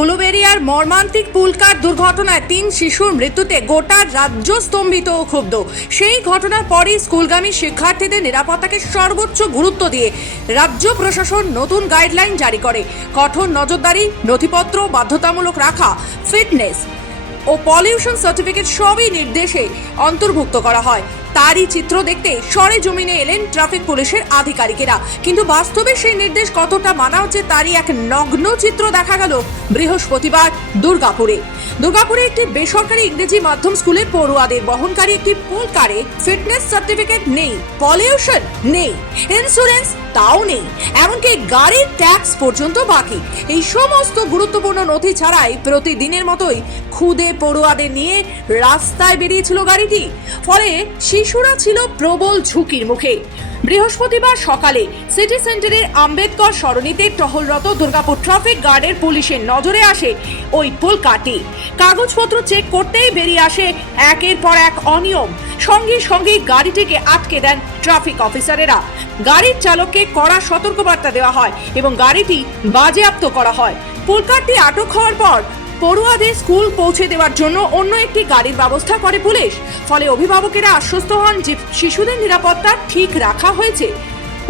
উলুবেরিয়ার মর্মান্তিক পুলকার দুর্ঘটনায় তিন শিশুর মৃত্যুতে গোটা রাজ্য স্তম্ভিত ও ক্ষুব্ধ। সেই ঘটনার পরই স্কুলগামী শিক্ষার্থীদের নিরাপত্তাকে সর্বোচ্চ গুরুত্ব দিয়ে রাজ্য প্রশাসন নতুন গাইডলাইন জারি করে। কঠোর নজরদারি, নথিপত্র, বাধ্যতামূলক রাখা, ফিটনেস ও পলিউশন সার্টিফিকেট সবই নির্দেশে অন্তর্ভুক্ত করা হয়। তারই চিত্র দেখতে সরে জমিনে এলেন ট্রাফিক পুলিশের আধিকারিকেরা। কিন্তু বাস্তবে সেই নির্দেশ কতটা মানা হচ্ছে তারই এক নগ্ন চিত্র দেখা গেল বৃহস্পতিবার দুর্গাপুরে। দুর্গাপুরে একটি বেসরকারি ইংরেজি মাধ্যম স্কুলে পড়ুয়াদের বহনকারী একটি পুল কারে ফিটনেস সার্টিফিকেট নেই, পলিউশন নেই, ইন্স্যুরেন্স তাও নেই। এমনকি গাড়ির ট্যাক্স পর্যন্ত বাকি। এই সমস্ত গুরুত্বপূর্ণ নথি ছাড়াই প্রতিদিনের মতোই খুদে পড়ুয়াদের নিয়ে রাস্তায় বেরিয়েছিল গাড়িটি। ফলে শিশুরা ছিল প্রবল ঝুঁকির মুখে। বৃহস্পতিবার সকালে সিটি সেন্টারের আম্বেদকর সরণিতে টহলরত দুর্গাপুর ট্রাফিক গার্ডের পুলিশের নজরে আসে ওই পুল কাটি কাগজপত্র চেক করতেই বেরিয়ে আসে একের পর এক অনিয়ম। সঙ্গে সঙ্গেই গাড়িটিকে আটকে দেন ট্রাফিক অফিসারেরা। গাড়ির চালককে কড়া সতর্কবার্তা দেওয়া হয় এবং গাড়িটি বাজেয়াপ্ত করা হয়। পুলকারটি আটক হওয়ার পর পড়ুয়াদের স্কুল পৌঁছে দেওয়ার জন্য অন্য একটি গাড়ির ব্যবস্থা করে পুলিশ। ফলে অভিভাবকেরা আশ্বস্ত হন যে শিশুদের নিরাপত্তা ঠিক রাখা হয়েছে।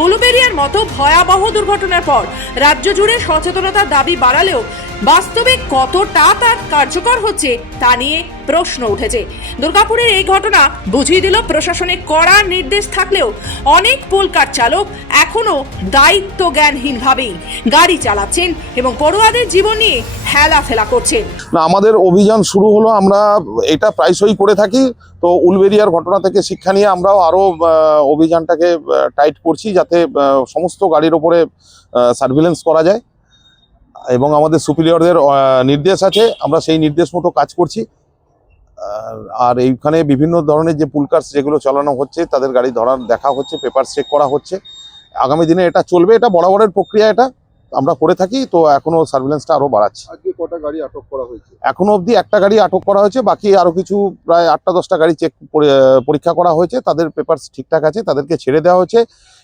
উলুবেরিয়ার মতো ভয়াবহ দুর্ঘটনার পর রাজ্য জুড়ে সচেতনতার দাবি বাড়ালেও বাস্তবে কতটা তার কার্যকর হচ্ছে তা নিয়ে প্রশ্ন উঠেছে। দুর্গাপুরের এই ঘটনা বুঝিয়ে দিল প্রশাসনের কড়া নির্দেশ থাকলেও অনেক পোলকার চালক এখনও দায়িত্ব জ্ঞানহীনভাবেই গাড়ি চালাচ্ছেন এবং পড়ুয়াদের জীবন নিয়ে হেলা ফেলা করছেন। না, আমাদের অভিযান শুরু হলো, আমরা এটা প্রায়শই করে থাকি। তো উলবেরিয়ার ঘটনা থেকে শিক্ষা নিয়ে আমরাও আরও অভিযানটাকে টাইট করছি যাতে সমস্ত গাড়ির ওপরে সার্ভিলেন্স করা যায়। এবং আমাদের সুপিরিয়রদের নির্দেশ আছে। আমরা সেই নির্দেশ মতো কাজ করছি। আর- এইখানে বিভিন্ন ধরনের যে পুলকার্স যেগুলো চালানো হচ্ছে, তাদের গাড়ি ধরার, দেখা হচ্ছে পেপার চেক করা হচ্ছে। আগামী দিনে এটা চলবে। এটা বরাবরের প্রক্রিয়া এটা। আমরা করে থাকি তো এখনও সার্ভিলেন্সটা আরও বাড়াচ্ছি। গাড়ি আটক করা হয়েছে? এখনও অবধি একটা গাড়ি আটক করা হয়েছে বাকি আরও কিছু প্রায় আটটা দশটা গাড়ি চেক পরীক্ষা করা হয়েছে তাদের পেপার ঠিকঠাক আছে তাদেরকে ছেড়ে দেওয়া হয়েছে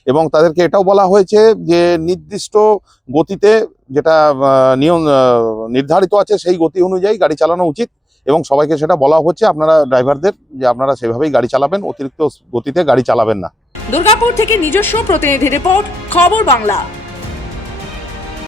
এবং তাদেরকে এটাও বলা হয়েছে যে নির্দিষ্ট গতিতে যেটা নিয়ম নির্ধারিত আছে সেই গতি অনুযায়ী গাড়ি চালানো উচিত এবং সবাইকে সেটা বলা হচ্ছে আপনারা ড্রাইভারদের যে আপনারা সেভাবেই গাড়ি চালাবেন অতিরিক্ত গতিতে গাড়ি চালাবেন না। দুর্গাপুর থেকে নিজস্ব প্রতিনিধি রিপোর্ট খবর বাংলা।